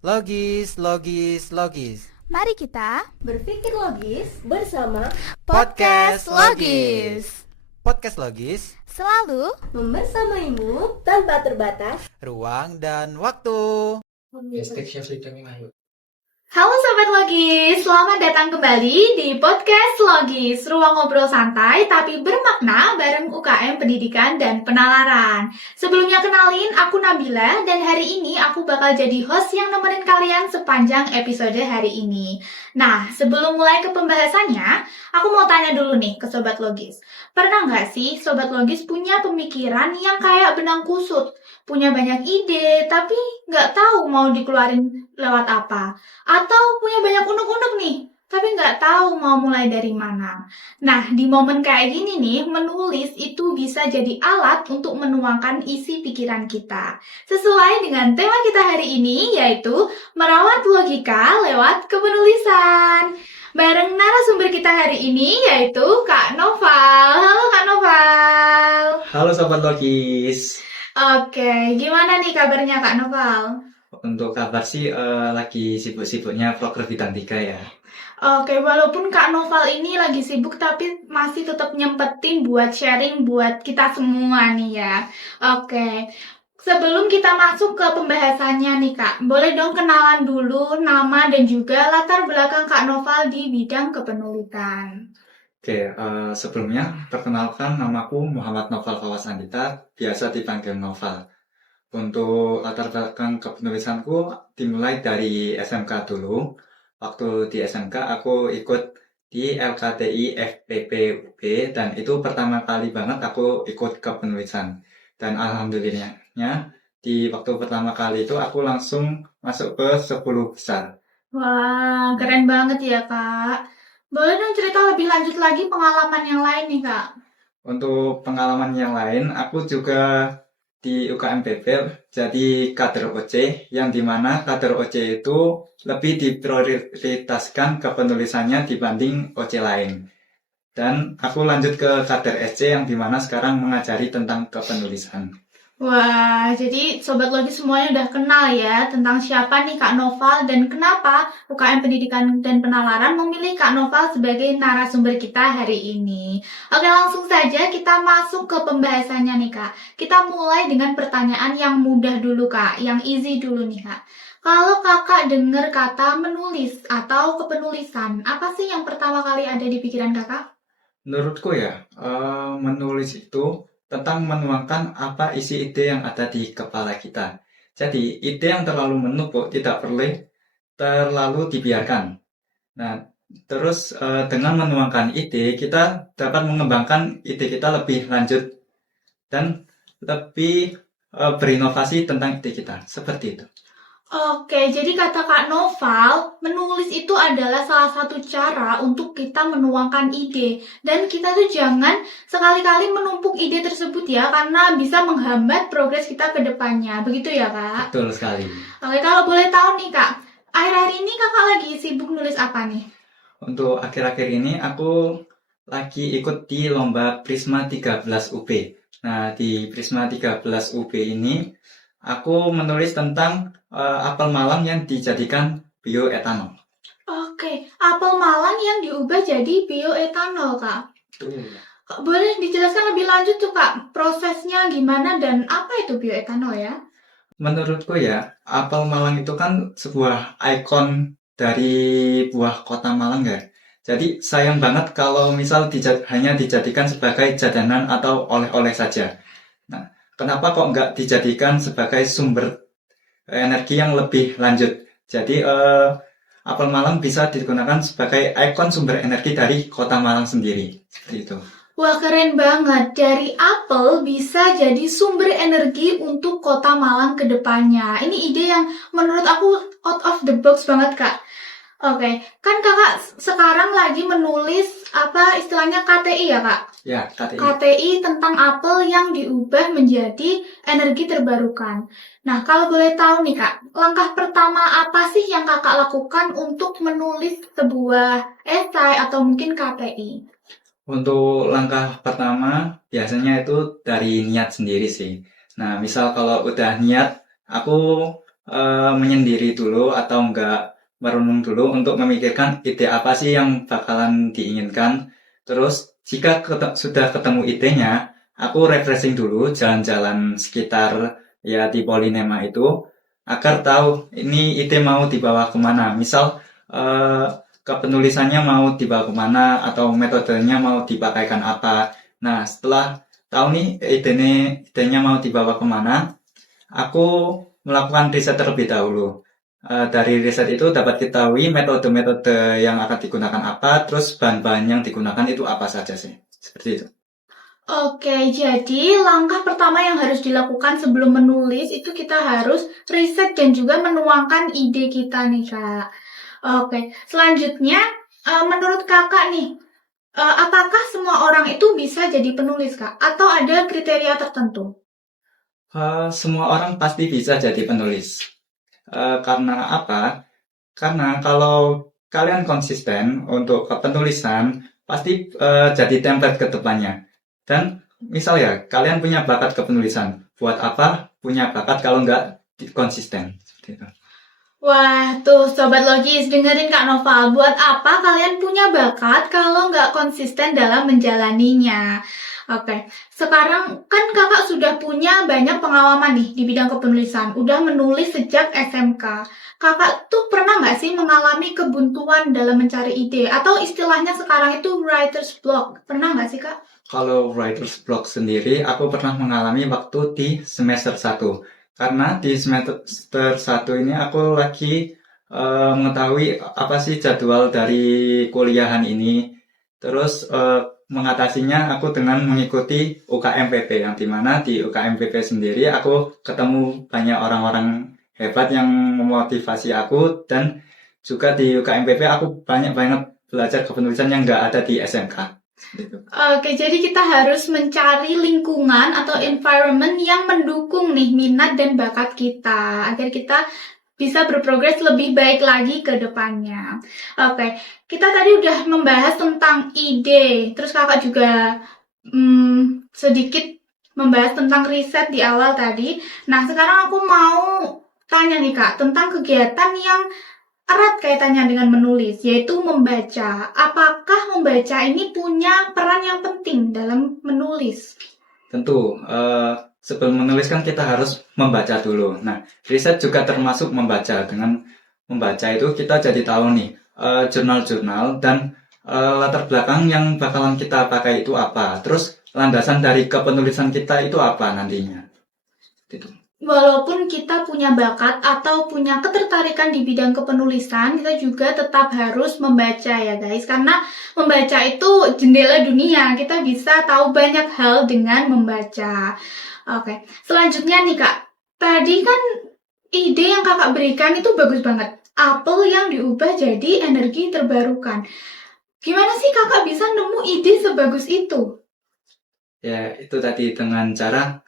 Logis, logis, logis. Mari kita berpikir logis bersama Podcast Logis. Podcast Logis, selalu membersamaimu tanpa terbatas. ruang dan waktu. Halo Sobat Logis, selamat datang kembali di Podcast Logis, ruang ngobrol santai tapi bermakna bareng UKM Pendidikan dan Penalaran. Sebelumnya kenalin, aku Nabila dan hari ini aku bakal jadi host yang nemenin kalian sepanjang episode hari ini. Nah, sebelum mulai ke pembahasannya, aku mau tanya dulu nih ke Sobat Logis. Pernah nggak sih Sobat Logis punya pemikiran yang kayak benang kusut? Punya banyak ide, tapi nggak tahu mau dikeluarin lewat apa? Atau punya banyak unek-unek nih, tapi nggak tahu mau mulai dari mana. Nah, di momen kayak gini nih, menulis itu bisa jadi alat untuk menuangkan isi pikiran kita. Sesuai dengan tema kita hari ini, yaitu merawat logika lewat kepenulisan. Bareng narasumber kita hari ini, yaitu Kak Noval. Halo Kak Noval. Halo Sobat Logis. Oke, gimana nih kabarnya Kak Noval? Untuk kabar sih lagi sibuk-sibuknya proker bidang 3 ya. Oke, walaupun Kak Noval ini lagi sibuk tapi masih tetap nyempetin buat sharing buat kita semua nih ya. Oke, sebelum kita masuk ke pembahasannya nih Kak, boleh dong kenalan dulu nama dan juga latar belakang Kak Noval di bidang kepenulisan. Oke, sebelumnya perkenalkan namaku Muhammad Noval Fawasandita, biasa dipanggil Noval. Untuk latar belakang kepenulisanku dimulai dari SMK dulu. Waktu di SMK aku ikut di LKTI FPP UB dan itu pertama kali banget aku ikut kepenulisan. Dan alhamdulillahnya di waktu pertama kali itu aku langsung masuk ke 10 besar. Wah, keren banget ya Kak. Boleh dong cerita lebih lanjut lagi pengalaman yang lain nih Kak? Untuk pengalaman yang lain, aku juga di UKM PP jadi kader OC, yang dimana kader OC itu lebih diprioritaskan kepenulisannya dibanding OC lain. Dan aku lanjut ke kader SC yang dimana sekarang mengajari tentang kepenulisan. Wah, jadi Sobat Logis semuanya udah kenal ya tentang siapa nih Kak Noval dan kenapa UKM Pendidikan dan Penalaran memilih Kak Noval sebagai narasumber kita hari ini. Oke, langsung saja kita masuk ke pembahasannya nih Kak. Kita mulai dengan pertanyaan yang mudah dulu Kak, yang easy dulu nih Kak. Kalau Kakak dengar kata menulis atau kepenulisan, apa sih yang pertama kali ada di pikiran Kakak? Menurutku ya, menulis itu tentang menuangkan apa isi ide yang ada di kepala kita. Jadi, ide yang terlalu menumpuk tidak perlu terlalu dibiarkan. Nah, terus dengan menuangkan ide, kita dapat mengembangkan ide kita lebih lanjut dan lebih berinovasi tentang ide kita. Seperti itu. Oke, jadi kata Kak Noval, menulis itu adalah salah satu cara untuk kita menuangkan ide. Dan kita tuh jangan sekali-kali menumpuk ide tersebut ya, karena bisa menghambat progres kita ke depannya. Begitu ya, Kak? Betul sekali. Oke, kalau boleh tahu nih, Kak, akhir-akhir ini Kakak lagi sibuk nulis apa nih? Untuk akhir-akhir ini aku lagi ikut di lomba Prisma 13 UB. Nah, di Prisma 13 UB ini aku menulis tentang apel Malang yang dijadikan bioetanol. Oke, apel Malang yang diubah jadi bioetanol, Kak. Kak, boleh dijelaskan lebih lanjut tuh, Kak, prosesnya gimana dan apa itu bioetanol ya? Menurutku ya, apel Malang itu kan sebuah ikon dari buah kota Malang ya. Jadi sayang banget kalau misal hanya dijadikan sebagai jajanan atau oleh-oleh saja. Nah, kenapa kok nggak dijadikan sebagai sumber energi yang lebih lanjut? Jadi apel Malang bisa digunakan sebagai ikon sumber energi dari kota Malang sendiri. Seperti itu. Wah, keren banget. Dari apel bisa jadi sumber energi untuk kota Malang ke depannya. Ini ide yang menurut aku out of the box banget, Kak. Oke, kan Kakak sekarang lagi menulis apa istilahnya KTI ya, Kak? Ya, KTI. KTI tentang apel yang diubah menjadi energi terbarukan. Nah, kalau boleh tahu nih, Kak, langkah pertama apa sih yang Kakak lakukan untuk menulis sebuah esai atau mungkin KTI? Untuk langkah pertama, biasanya itu dari niat sendiri sih. Nah, misal kalau udah niat, aku menyendiri dulu atau enggak merenung dulu untuk memikirkan ide apa sih yang bakalan diinginkan. Terus jika sudah ketemu idenya, aku refreshing dulu jalan-jalan sekitar ya di Polinema itu agar tahu ini ide mau dibawa kemana. Misal kepenulisannya mau dibawa kemana atau metodenya mau dipakaikan apa. Nah, setelah tahu nih idenya mau dibawa kemana, aku melakukan riset terlebih dahulu. Dari riset itu dapat ketahui metode-metode yang akan digunakan apa, terus bahan-bahan yang digunakan itu apa saja sih. Seperti itu. Oke, jadi langkah pertama yang harus dilakukan sebelum menulis itu kita harus riset dan juga menuangkan ide kita nih, Kak. Oke, selanjutnya menurut Kakak nih, apakah semua orang itu bisa jadi penulis, Kak? Atau ada kriteria tertentu? Semua orang pasti bisa jadi penulis. Karena apa? Karena kalau kalian konsisten untuk penulisan, pasti jadi template ke depannya. Dan misal ya, kalian punya bakat kepenulisan. Buat apa punya bakat kalau nggak konsisten? Seperti itu. Wah, tuh Sobat Logis, dengerin Kak Noval. Buat apa kalian punya bakat kalau nggak konsisten dalam menjalaninya? Oke, sekarang kan kakak sudah punya banyak pengalaman nih di bidang kepenulisan. Udah menulis sejak SMK. Kakak tuh pernah nggak sih mengalami kebuntuan dalam mencari ide? Atau istilahnya sekarang itu writer's block. Pernah nggak sih, Kak? Kalau writer's block sendiri, aku pernah mengalami waktu di semester 1. Karena di semester 1 ini aku lagi mengetahui apa sih jadwal dari kuliahan ini. Terus mengatasinya aku dengan mengikuti UKMPP, yang dimana di UKMPP sendiri aku ketemu banyak orang-orang hebat yang memotivasi aku, dan juga di UKMPP aku banyak banget belajar kepenulisan yang nggak ada di SMK. Oke, jadi kita harus mencari lingkungan atau environment yang mendukung nih minat dan bakat kita agar kita bisa berprogres lebih baik lagi ke depannya. Oke, kita tadi udah membahas tentang ide, terus kakak juga sedikit membahas tentang riset di awal tadi. Nah, sekarang aku mau tanya nih Kak, tentang kegiatan yang erat kaitannya dengan menulis, yaitu membaca. Apakah membaca ini punya peran yang penting dalam menulis? Tentu, sebelum menulis kan kita harus membaca dulu. Nah, riset juga termasuk membaca. Dengan membaca itu kita jadi tahu nih, jurnal-jurnal dan latar belakang yang bakalan kita pakai itu apa. Terus landasan dari kepenulisan kita itu apa nantinya. Gitu. Walaupun kita punya bakat atau punya ketertarikan di bidang kepenulisan, kita juga tetap harus membaca ya guys. Karena membaca itu jendela dunia, kita bisa tahu banyak hal dengan membaca. Oke, selanjutnya nih Kak, tadi kan ide yang kakak berikan itu bagus banget. Apel yang diubah jadi energi terbarukan. Gimana sih kakak bisa nemu ide sebagus itu? Ya, itu tadi dengan cara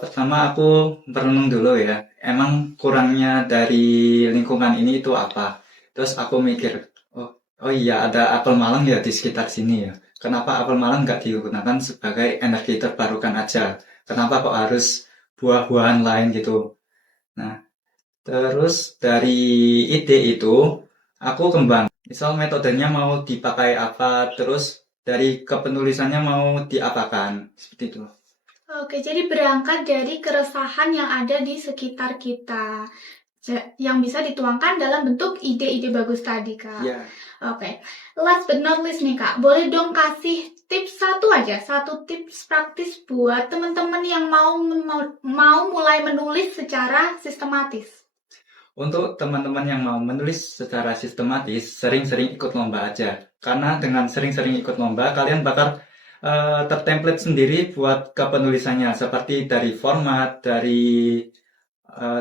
pertama aku merenung dulu ya, emang kurangnya dari lingkungan ini itu apa. Terus aku mikir, oh iya ada apel malang ya di sekitar sini ya. Kenapa apel malang nggak digunakan sebagai energi terbarukan aja? Kenapa kok harus buah-buahan lain gitu? Nah, terus dari ide itu aku kembang. Misal metodenya mau dipakai apa, terus dari kepenulisannya mau diapakan, seperti itu. Oke, jadi berangkat dari keresahan yang ada di sekitar kita, yang bisa dituangkan dalam bentuk ide-ide bagus tadi, Kak. Ya. Oke, last but not least nih, Kak. Boleh dong kasih tips satu tips praktis buat teman-teman yang mau mulai menulis secara sistematis. Untuk teman-teman yang mau menulis secara sistematis, sering-sering ikut lomba aja. Karena dengan sering-sering ikut lomba, kalian bakal tertemplate sendiri buat kepenulisannya, seperti dari format, dari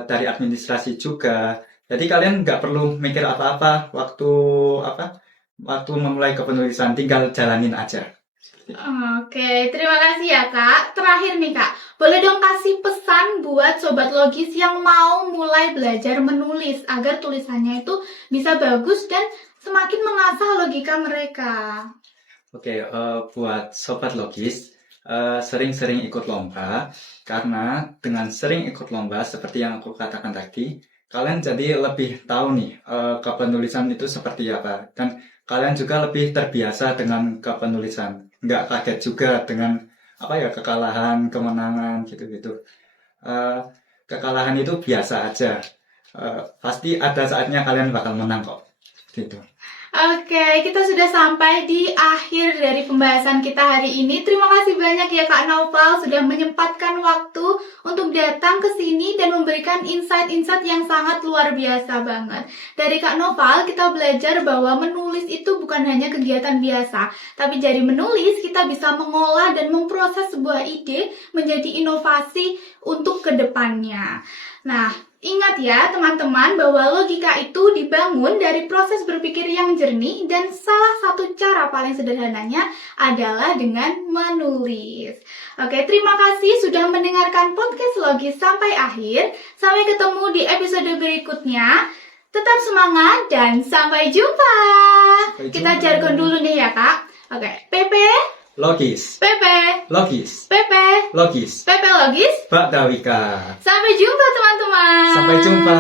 administrasi juga. Jadi kalian nggak perlu mikir apa-apa waktu memulai kepenulisan, tinggal jalanin aja. Oke, terima kasih ya Kak. Terakhir nih Kak, boleh dong kasih pesan buat Sobat Logis yang mau mulai belajar menulis agar tulisannya itu bisa bagus dan semakin mengasah logika mereka. Oke, buat Sobat Logis, sering-sering ikut lomba, karena dengan sering ikut lomba seperti yang aku katakan tadi, kalian jadi lebih tahu nih kepenulisan itu seperti apa, dan kalian juga lebih terbiasa dengan kepenulisan, nggak kaget juga dengan kekalahan, kemenangan gitu-gitu. Kekalahan itu biasa aja. Pasti ada saatnya kalian bakal menang kok. Gitu. Oke, kita sudah sampai di akhir dari pembahasan kita hari ini. Terima kasih banyak ya Kak Naufal sudah menyempatkan waktu untuk datang ke sini dan memberikan insight-insight yang sangat luar biasa banget. Dari Kak Naufal kita belajar bahwa menulis itu bukan hanya kegiatan biasa, tapi dari menulis kita bisa mengolah dan memproses sebuah ide menjadi inovasi untuk kedepannya. Nah, ingat ya teman-teman bahwa logika itu dibangun dari proses berpikir yang jernih dan salah satu cara paling sederhananya adalah dengan menulis. Oke, terima kasih sudah mendengarkan podcast Logis sampai akhir. Sampai ketemu di episode berikutnya. Tetap semangat dan sampai jumpa. Kita jargon dulu nih ya Kak. Oke, PP Logis. PP Logis. PP Logis. PP Logis. Mbak Dawika. Sampai jumpa teman-teman. Sampai jumpa.